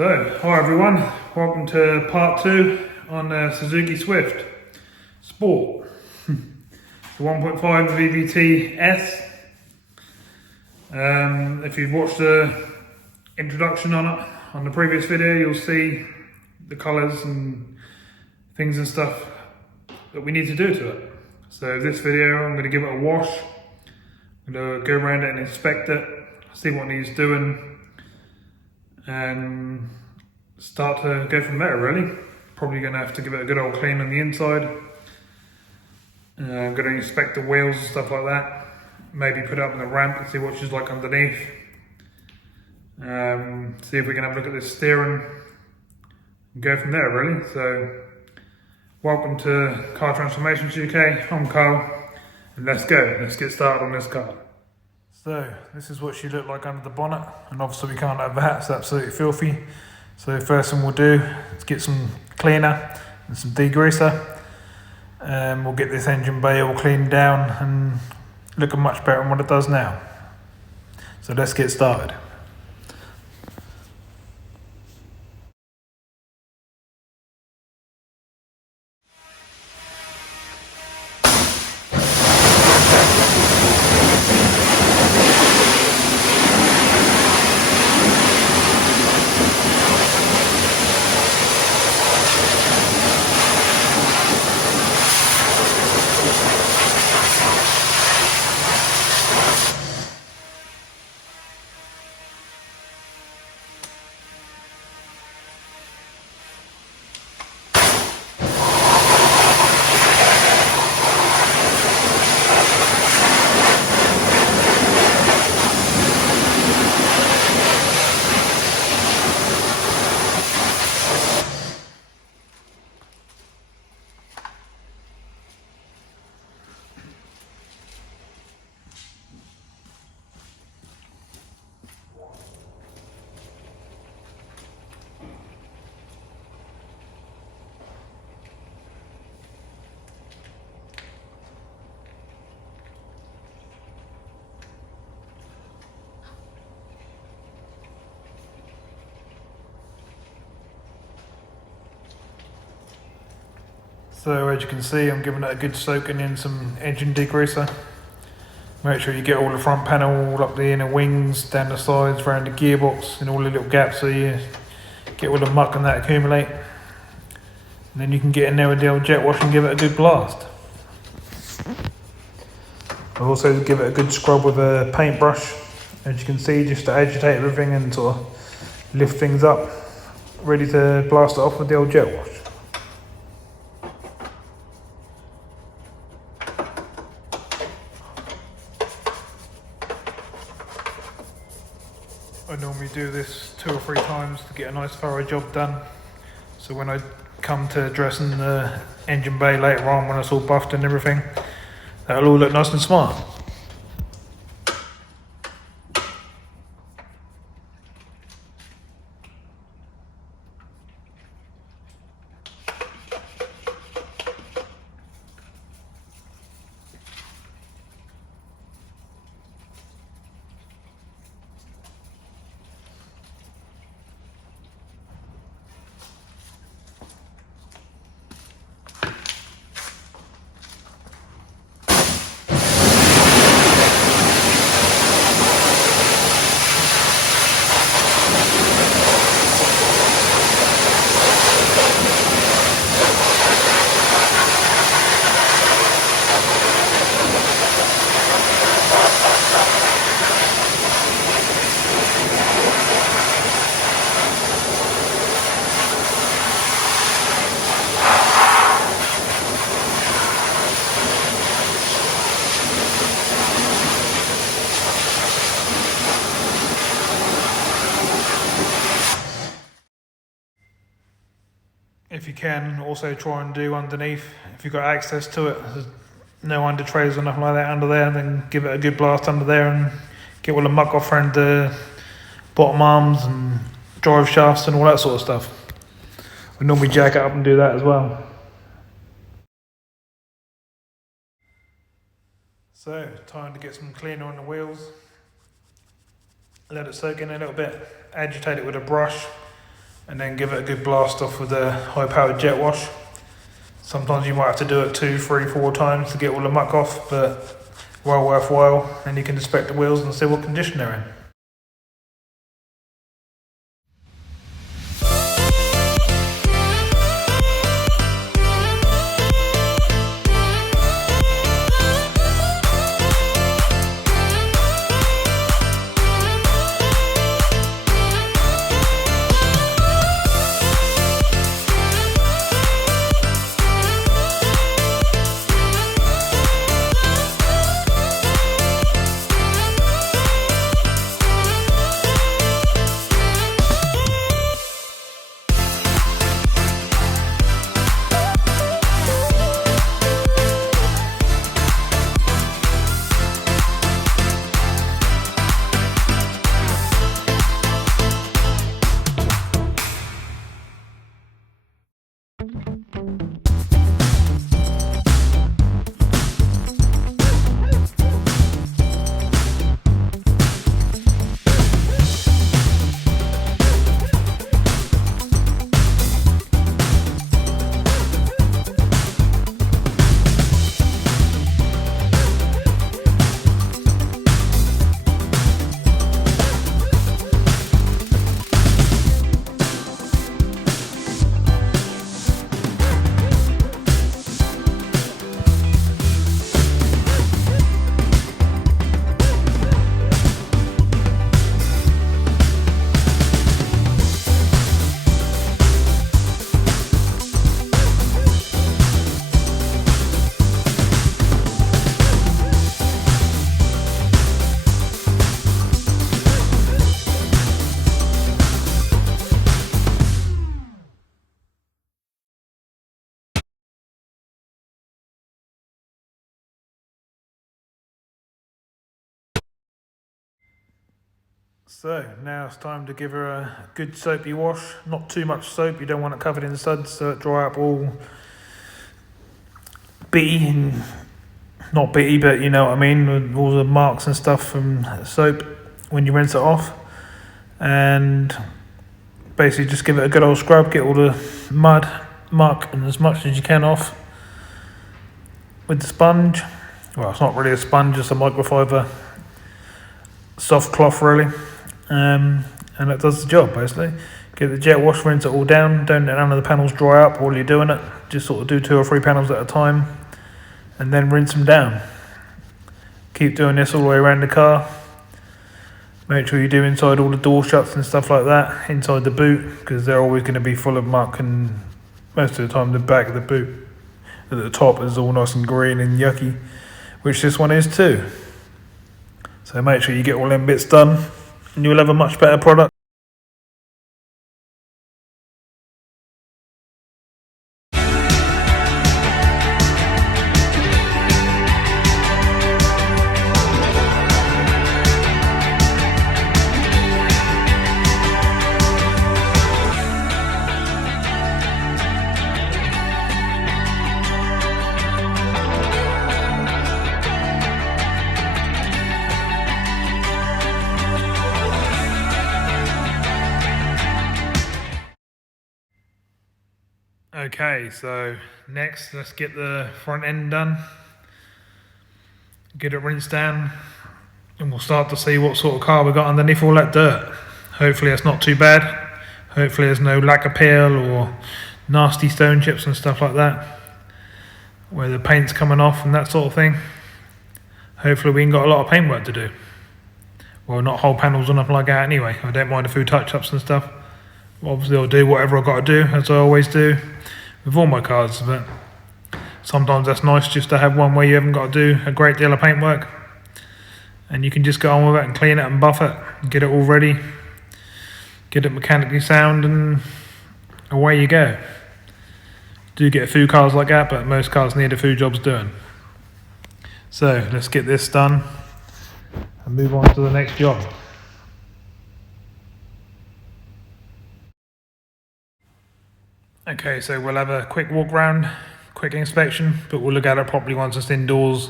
So, hi everyone, welcome to part 2 on Suzuki Swift Sport. The 1.5 VVTS. If you've watched the introduction on it, on the previous video, you'll see the colours and things and stuff that we need to do to it. So this video, I'm going to give it a wash. I'm going to go around it and inspect it, see what needs doing, and start to go from there really. Probably going to have to give it a good old clean on the inside. I'm going to inspect the wheels and stuff like that. Maybe put it up on the ramp and see what she's like underneath. See if we can have a look at this steering and go from there really. So, welcome to Car Transformations UK, I'm Carl, and let's go, let's get started on this car. So, this is what she looked like under the bonnet, and obviously we can't have that, it's absolutely filthy. So first thing we'll do is get some cleaner and some degreaser, and we'll get this engine bay all cleaned down and looking much better than what it does now. So let's get started. So as you can see, I'm giving it a good soaking in some engine degreaser. Make sure you get all the front panel, all up the inner wings, down the sides, around the gearbox, and all the little gaps so you get all the muck and that accumulate. And then you can get in there with the old jet wash and give it a good blast. I'll also give it a good scrub with a paintbrush, as you can see, just to agitate everything and sort of lift things up, ready to blast it off with the old jet wash. I normally do this 2 or 3 times to get a nice thorough job done. So when I come to dressing the engine bay later on, when it's all buffed and everything, that'll all look nice and smart. If you can, also try and do underneath, if you've got access to it, there's no under trays or nothing like that under there, then give it a good blast under there and get all the muck off around the bottom arms and drive shafts and all that sort of stuff. We normally jack it up and do that as well. So, time to get some cleaner on the wheels. Let it soak in a little bit, agitate it with a brush, and then give it a good blast off with a high powered jet wash. Sometimes you might have to do it 2, 3, 4 times to get all the muck off, but well worthwhile, and you can inspect the wheels and see what condition they're in. So now it's time to give her a good soapy wash. Not too much soap, you don't want it covered in suds, so it dry up all bitty, and not bitty, but you know what I mean, with all the marks and stuff from soap when you rinse it off. And basically just give it a good old scrub, get all the mud, muck and as much as you can off with the sponge. Well, it's not really a sponge, it's a microfiber soft cloth really. And that does the job basically. Get the jet wash, rinse it all down, don't let none of the panels dry up while you're doing it. Just sort of do 2 or 3 panels at a time and then rinse them down. Keep doing this all the way around the car. Make sure you do inside all the door shuts and stuff like that, inside the boot, because they're always going to be full of muck, and most of the time the back of the boot at the top is all nice and green and yucky, which this one is too. So make sure you get all them bits done and you'll have a much better product. Okay, so next let's get the front end done, get it rinsed down, and we'll start to see what sort of car we got underneath all that dirt. Hopefully it's not too bad. Hopefully there's no lacquer peel or nasty stone chips and stuff like that, where the paint's coming off and that sort of thing. Hopefully we ain't got a lot of paintwork to do. Well, not whole panels or nothing like that anyway. I don't mind a few touch-ups and stuff. Obviously I'll do whatever I've got to do, as I always do with all my cars, but sometimes that's nice just to have one where you haven't got to do a great deal of paintwork and you can just go on with it and clean it and buff it, get it all ready, get it mechanically sound, and away you go. Do get a few cars like that, but most cars need a few jobs doing. So let's get this done and move on to the next job. Okay, so we'll have a quick walk round, quick inspection, but we'll look at it properly once it's indoors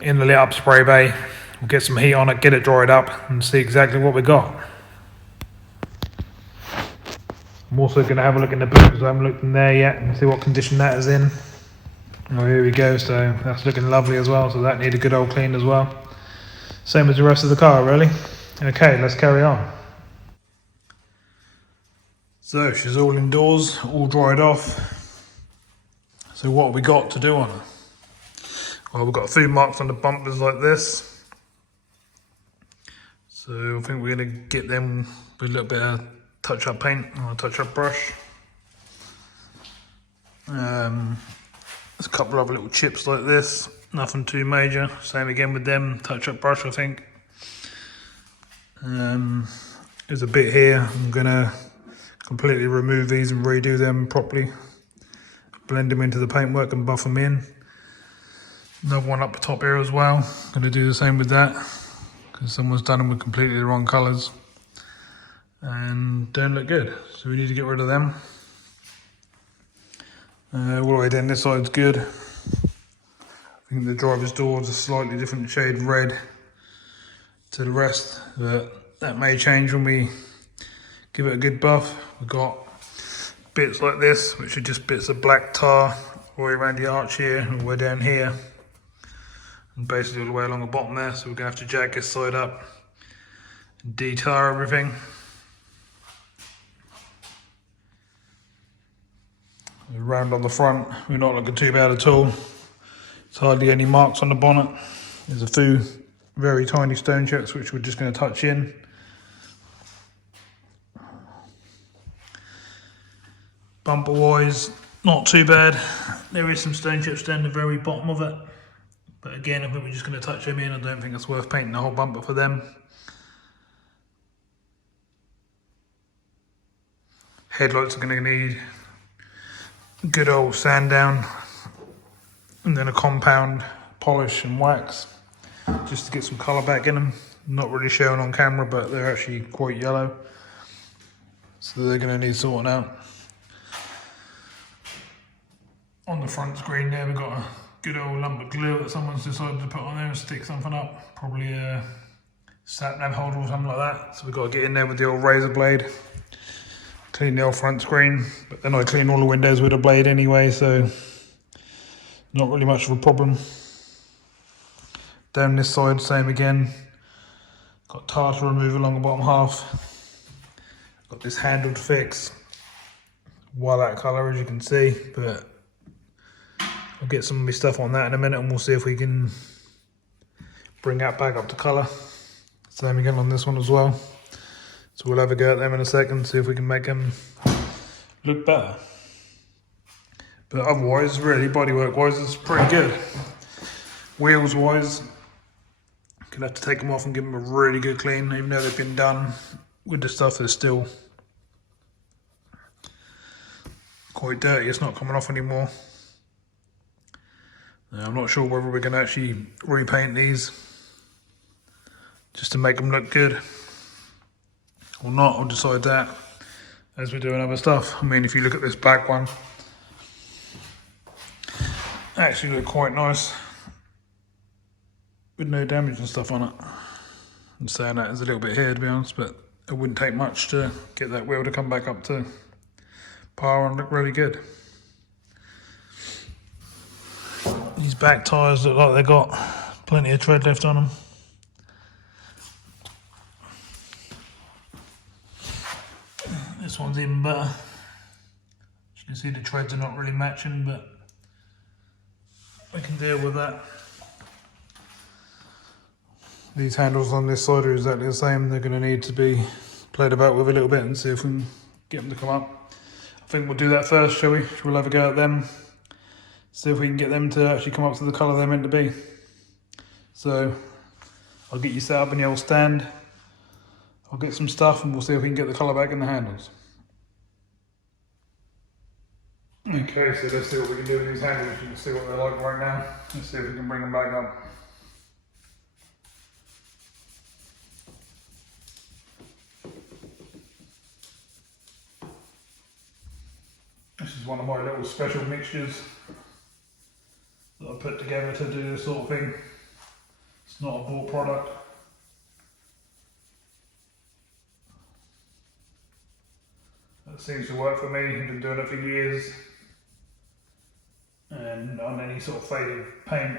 in the lit up spray bay. We'll get some heat on it, get it dried up and see exactly what we got. I'm also going to have a look in the boot because I haven't looked in there yet and see what condition that is in. Oh, here we go, so that's looking lovely as well, so that needs a good old clean as well. Same as the rest of the car, really. Okay, let's carry on. So she's all indoors, all dried off. So what have we got to do on her? Well, we've got a few marks on the bumpers like this. So I think we're going to get them with a little bit of touch-up paint or a touch-up brush. There's a couple of little chips like this, nothing too major. Same again with them, touch-up brush I think. There's a bit here, I'm going to completely remove these and redo them properly. Blend them into the paintwork and buff them in. Another one up the top here as well. Going to do the same with that because someone's done them with completely the wrong colours and don't look good. So we need to get rid of them. All the way down this side's good. I think the driver's door is a slightly different shade of red to the rest, but that may change when we give it a good buff. We've got bits like this, which are just bits of black tar all the way around the arch here and all the way down here. And basically all the way along the bottom there, so we're going to have to jack this side up and de-tar everything. Around on the front, we're not looking too bad at all. There's hardly any marks on the bonnet. There's a few very tiny stone chips which we're just going to touch in. Bumper wise, not too bad. There is some stone chips down the very bottom of it. But again, I think we're just going to touch them in. I don't think it's worth painting the whole bumper for them. Headlights are going to need good old sand down and then a compound polish and wax just to get some colour back in them. Not really showing on camera, but they're actually quite yellow, so they're going to need sorting out. On the front screen there we've got a good old lump of glue that someone's decided to put on there and stick something up, probably a sat nav holder or something like that. So we've got to get in there with the old razor blade, clean the old front screen, but then I clean all the windows with a blade anyway, so not really much of a problem. Down this side, same again. Got tar to remove along the bottom half. Got this handle to fix. That colour, as you can see, but I'll get some of my stuff on that in a minute and we'll see if we can bring that back up to colour. Same again on this one as well. So we'll have a go at them in a second, see if we can make them look better. But otherwise, really, bodywork wise, it's pretty good. Wheels wise, gonna have to take them off and give them a really good clean, even though they've been done with the stuff that's still quite dirty. It's not coming off anymore. I'm not sure whether we're gonna actually repaint these just to make them look good or not. I'll decide that as we're doing other stuff. I mean, if you look at this back one, actually look quite nice with no damage and stuff on it. I'm saying that is a little bit here, to be honest, but it wouldn't take much to get that wheel to come back up to par and look really good. These back tyres look like they've got plenty of tread left on them. This one's even better. As you can see, the treads are not really matching, but we can deal with that. These handles on this side are exactly the same. They're going to need to be played about with a little bit and see if we can get them to come up. I think we'll do that first, shall we? We'll have a go at them. See if we can get them to actually come up to the colour they're meant to be. So I'll get you set up in the old stand. I'll get some stuff and we'll see if we can get the colour back in the handles. Okay, so let's see what we can do with these handles. You can see what they're like right now. Let's see if we can bring them back up. This is one of my little special mixtures that I put together to do this sort of thing. It's not a bought product. That seems to work for me. I've been doing it for years. And on any sort of faded paint,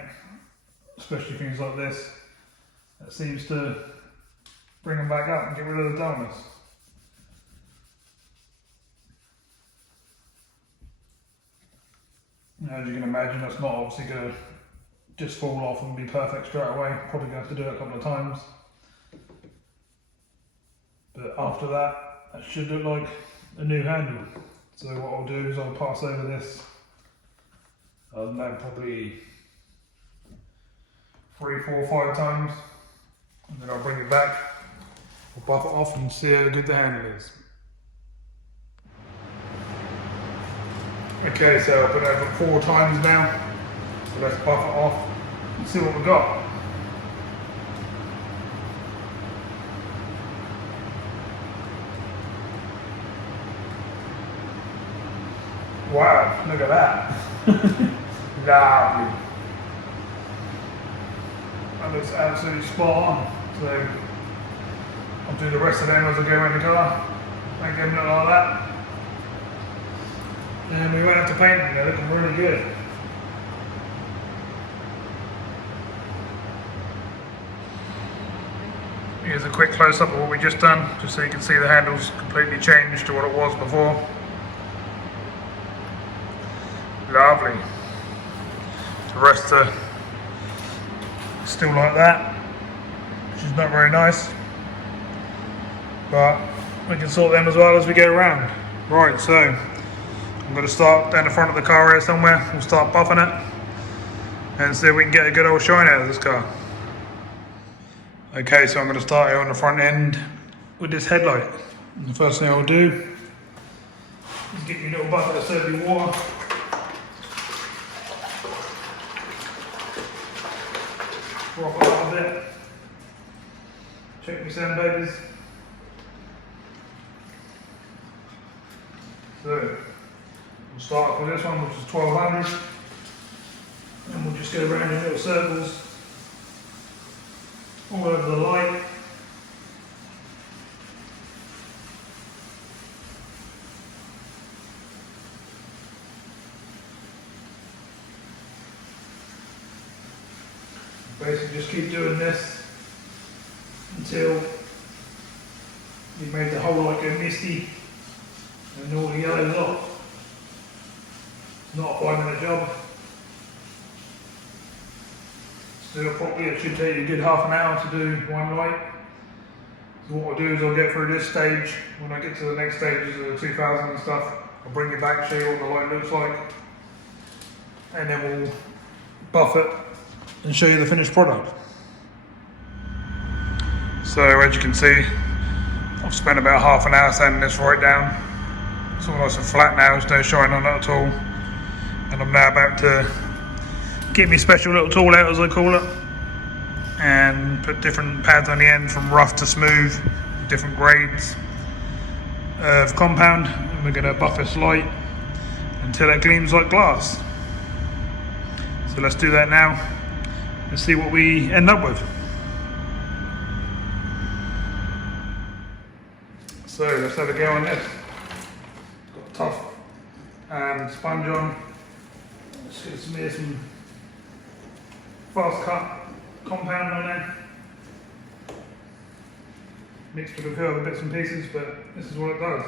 especially things like this, that seems to bring them back up and get rid of the dullness. As you can imagine, that's not obviously going to just fall off and be perfect straight away. Probably going to have to do it a couple of times. But after that, that should look like a new handle. So what I'll do is I'll pass over this, probably 3, 4, 5 times, and then I'll bring it back, I'll buff it off and see how good the handle is. Okay, so I've been over 4 times now, so let's buff it off and see what we've got. Wow, look at that. Lovely. That looks absolutely spot on. So I'll do the rest of them as I go around the car. Make them look like that. And we won't have to paint them, they're looking really good. Here's a quick close up of what we just done, just so you can see the handle's completely changed to what it was before. Lovely. The rest are still like that, which is not very nice. But we can sort them as well as we go around. Right, so I'm going to start down the front of the car here somewhere. We'll start buffing it and see if we can get a good old shine out of this car. Okay, so I'm going to start here on the front end with this headlight. And the first thing I'll do is get me a little bucket of soapy water. Rock it a little bit. Check my sandbagers. So we'll start off with this one, which is 1200, and we'll just go around in little circles all over the light. Basically just keep doing this until you've made the whole light go misty and all the yellows off. It's not a 5-minute job. To do it properly, it should take you a good half an hour to do one light. So what I'll do is I'll get through this stage. When I get to the next stages of the 2000 and stuff, I'll bring it back, show you what the light looks like, and then we'll buff it and show you the finished product. So as you can see, I've spent about half an hour sanding this right down. It's all nice and flat now, there's no shine on it at all. And I'm now about to get my special little tool out, as I call it, and put different pads on the end from rough to smooth, different grades of compound, and we're going to buff this light until it gleams like glass. So let's do that now and see what we end up with. So let's have a go on this. Got tough and sponge on. Let's get some fast cut compound on there. Mixed with a few other bits and pieces, but this is what it does.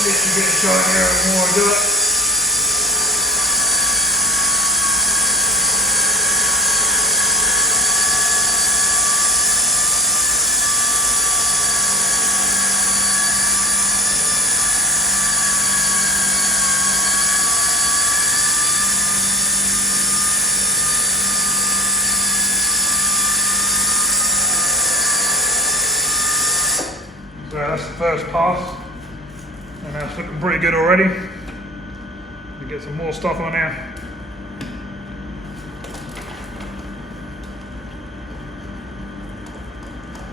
Literally getting shinier the more I do it. So that's the first pass. And that's looking pretty good already. We get some more stuff on there.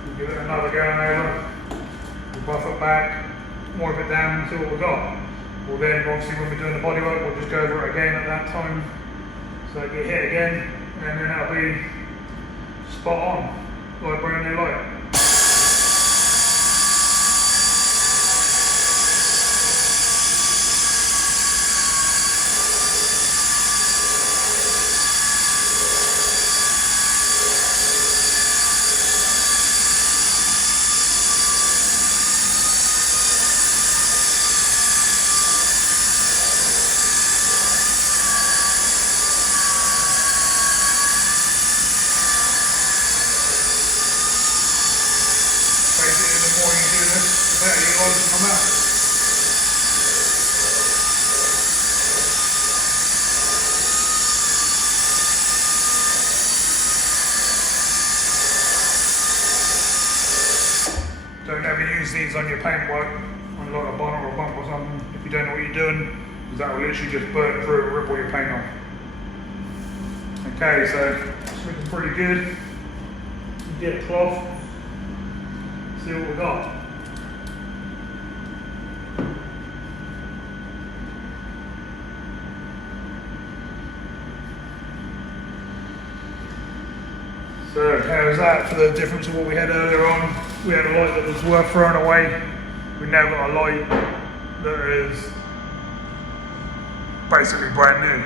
We'll give it another going over. We'll buff it back, wipe it down, see what we got. Well then, obviously when we're doing the bodywork, we'll just go over it again at that time. So get hit again, and then that'll be spot on, like brand new light. Basically, the more you do this, the better your lights will come out. Don't ever use these on your paintwork, on like a bonnet or a bump or something, if you don't know what you're doing, because that will literally just burn through and rip all your paint off. Okay, so it's looking pretty good. Get a cloth. See what we got. So how's that for the difference of what we had earlier on? We had a light that was worth throwing away. We now got a light that is basically brand new.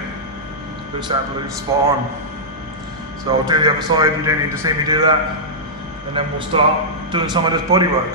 Looks absolutely spot on. So I'll do the other side, you don't need to see me do that. And then we'll start doing some of this bodywork.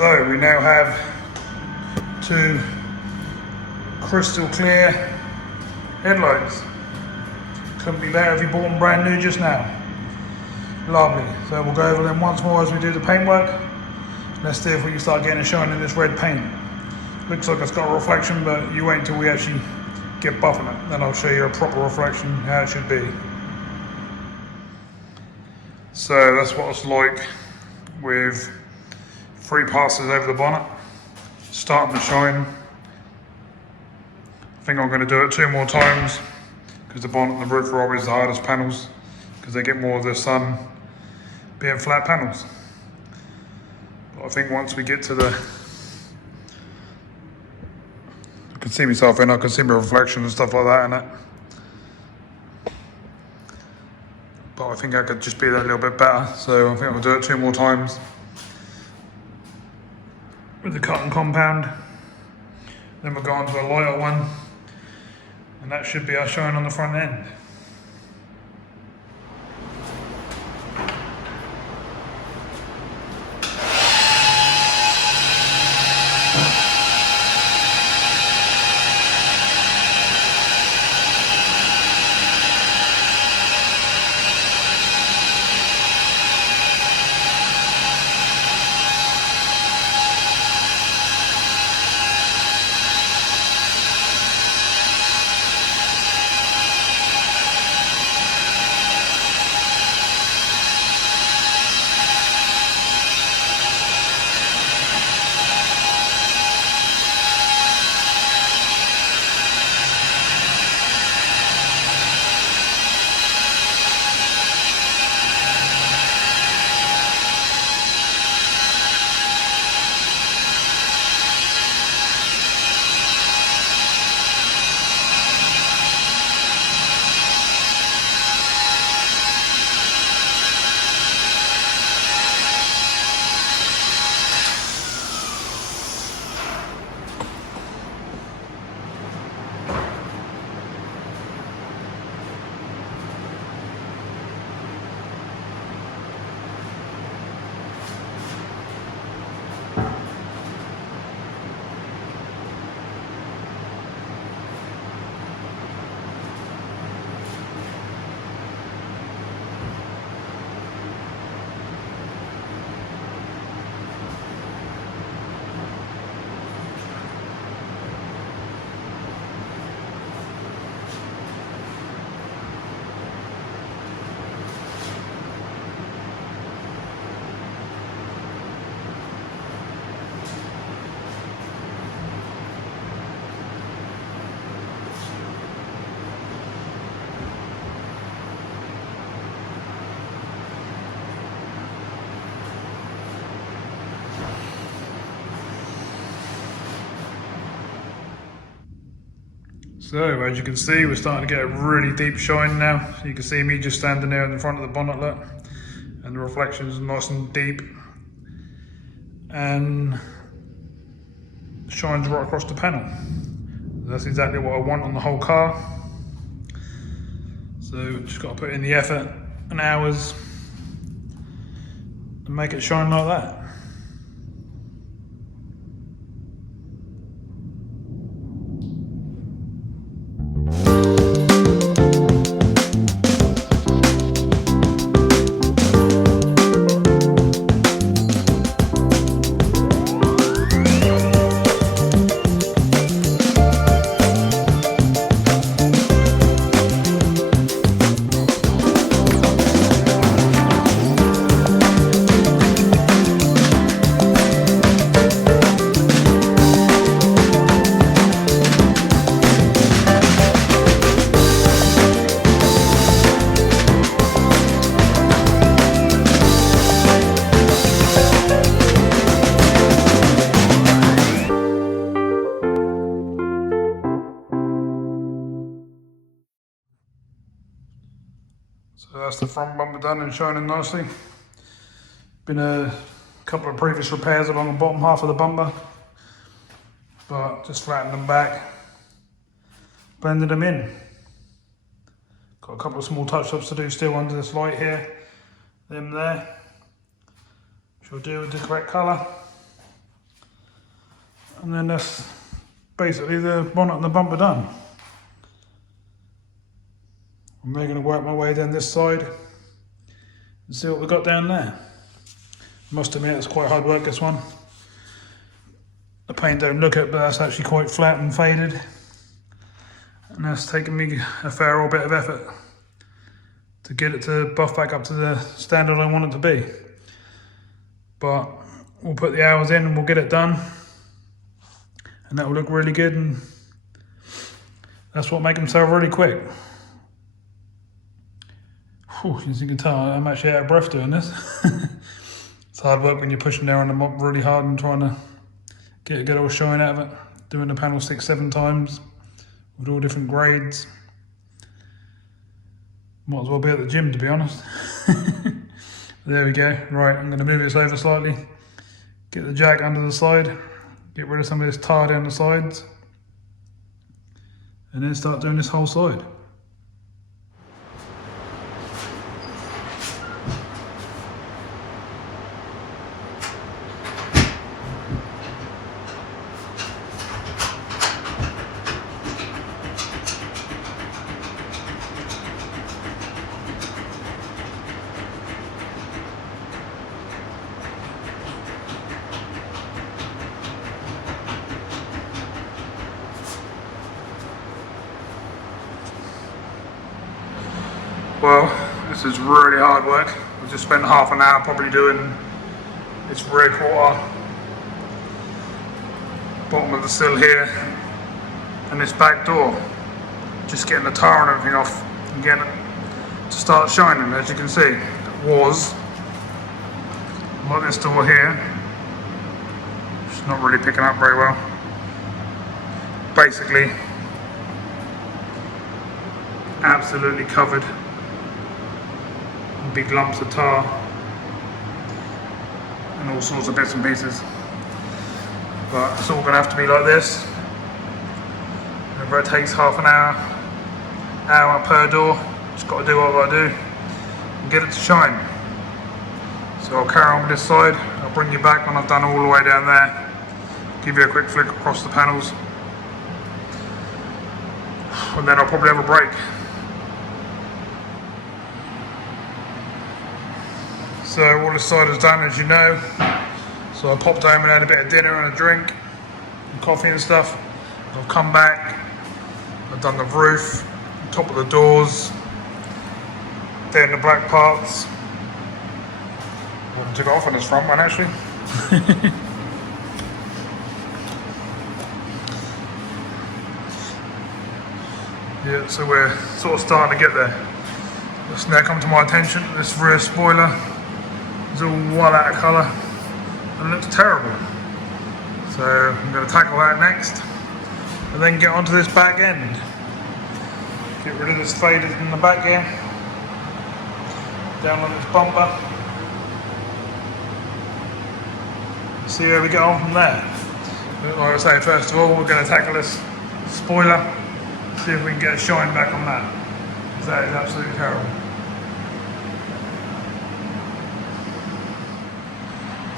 So we now have two crystal clear headlights. Couldn't be better if you bought them brand new just now. Lovely. So we'll go over them once more as we do the paintwork. Let's see if we can start getting it showing in this red paint. Looks like it's got a reflection, but you wait until we actually get buffing it. Then I'll show you a proper reflection, how it should be. So that's what it's like with 3 passes over the bonnet. Starting to shine. I think I'm going to do it 2 more times because the bonnet and the roof are always the hardest panels because they get more of the sun being flat panels. But I think once we get to the, I can see myself in, I can see my reflection and stuff like that in it. But I think I could just be that little bit better, so I think I'll do it 2 more times with the cotton compound. Then we'll go on to a lighter one, and that should be our shine on the front end. So as you can see, we're starting to get a really deep shine now. So you can see me just standing there in the front of the bonnet, look, and the reflection is nice and deep and shines right across the panel. That's exactly what I want on the whole car. So just got to put in the effort and hours and make it shine like that. So that's the front bumper done and shining nicely. Been a couple of previous repairs along the bottom half of the bumper, but just flattened them back, blended them in. Got a couple of small touch-ups to do still under this light here, them there, which we'll do with the correct colour. and then that's basically the bonnet and the bumper done. I'm now going to work my way down this side and see what we've got down there. Must admit it's quite hard work, this one. The paint don't look it, but that's actually quite flat and faded. And that's taken me a fair old bit of effort to get it to buff back up to the standard I want it to be. But we'll put the hours in and we'll get it done. And that will look really good, and that's what makes them sell really quick. Whew, as you can tell, I'm actually out of breath doing this. It's hard work when you're pushing down on the mop really hard and trying to get a good old shine out of it. Doing the panel 6-7 times with all different grades. Might as well be at the gym, to be honest. There we go. Right, I'm going to move this over slightly. Get the jack under the side. Get rid of some of this tar down the sides. And then start doing this whole side. Well, this is really hard work. I've just spent half an hour probably doing this rear quarter, bottom of the sill here, and this back door. Just getting the tar and everything off and getting it to start shining. As you can see, it was like this door here. It's not really picking up very well. Basically, absolutely covered. Big lumps of tar and all sorts of bits and pieces, but it's all going to have to be like this. Whenever it takes half an hour per door, just got to do what I do and get it to shine. So I'll carry on with this side. I'll bring you back when I've done all the way down there, give you a quick flick across the panels, and then I'll probably have a break. So all this side is done, as you know. So I popped home and had a bit of dinner and a drink, and coffee and stuff. I've come back, I've done the roof, top of the doors, down the black parts. I took it off on this front one actually. Yeah, so we're sort of starting to get there. It's now come to my attention, this rear spoiler is all well out of colour and looks terrible. So I'm going to tackle that next and then get onto this back end. Get rid of this faded in the back here, down on this bumper. See where we get on from there. But like I say, first of all we're going to tackle this spoiler, see if we can get a shine back on that, because that is absolutely terrible.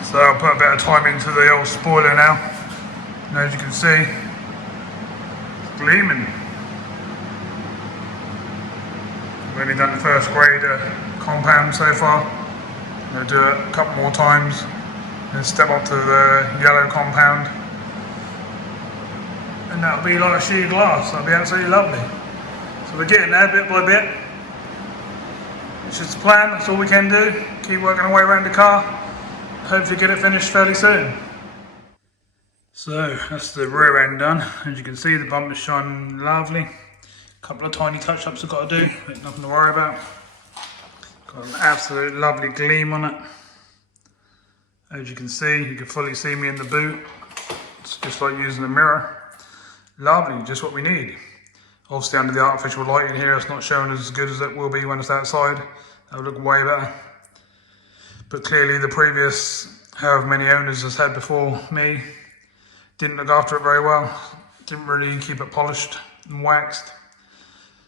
So I'll put a bit of time into the old spoiler now, and as you can see, it's gleaming. I've only done the first grade compound so far. I'm going to do it a couple more times, then step up to the yellow compound, and that'll be like a sheet of glass. That'll be absolutely lovely. So we're getting there bit by bit. It's just a plan, that's all we can do. Keep working our way around the car. Hopefully get it finished fairly soon. So that's the rear end done. As you can see, the bumper's shining lovely. A couple of tiny touch-ups I've got to do, but nothing to worry about. Got an absolute lovely gleam on it. As you can fully see me in the boot. It's just like using a mirror. Lovely, just what we need. Obviously under the artificial light in here, it's not showing as good as it will be when it's outside. That would look way better. But clearly the previous however many owners has had before me didn't look after it very well. Didn't really keep it polished and waxed.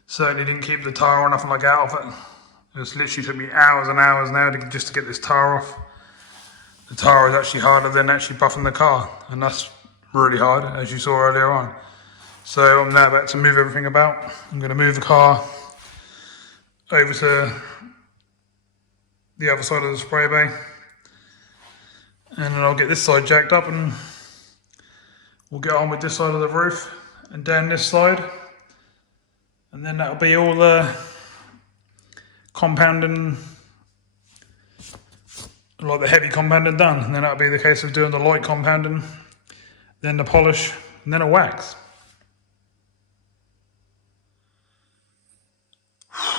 Certainly didn't keep the tar or nothing like that off it. It's literally took me hours and hours now just to get this tar off. The tar is actually harder than actually buffing the car, and that's really hard, as you saw earlier on. So I'm now about to move everything about. I'm going to move the car over to the other side of the spray bay, and then I'll get this side jacked up and we'll get on with this side of the roof and down this side, and then that'll be all the compounding, like the heavy compounding done, and then that'll be the case of doing the light compounding, then the polish, and then a wax.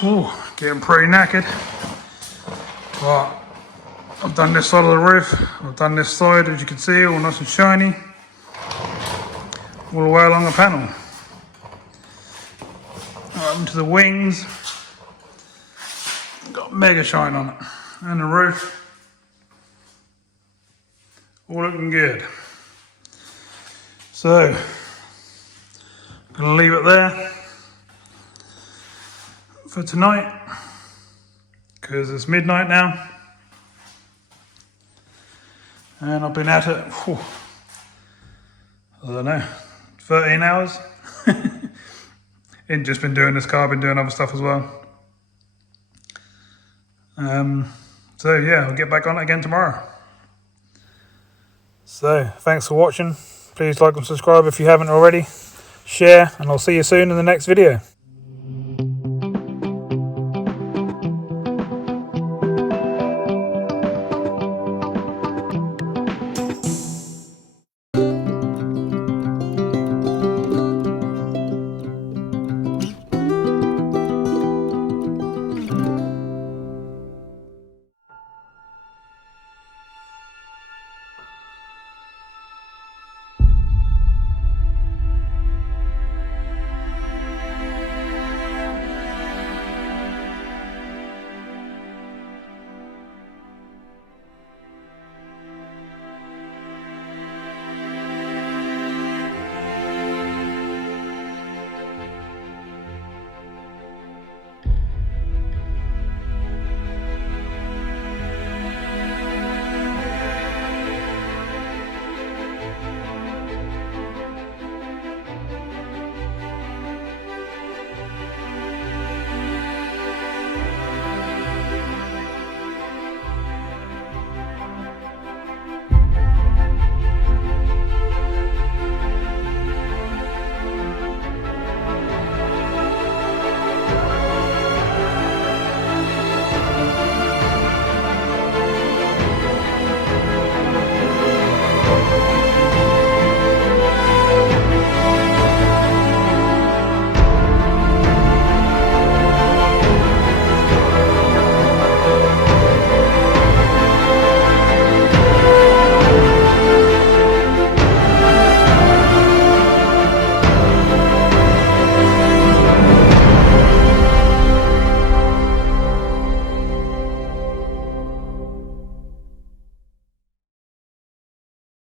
Ooh, getting pretty knackered, but I've done this side of the roof, I've done this side, as you can see, all nice and shiny, all the way along the panel. Right into the wings, got mega shine on it, and the roof, all looking good. So, I'm going to leave it there for tonight, because it's midnight now, and I've been at it, I don't know, 13 hours. Ain't just been doing this car, I've been doing other stuff as well. So yeah, I'll get back on it again tomorrow. So, thanks for watching. Please like and subscribe if you haven't already. Share, and I'll see you soon in the next video.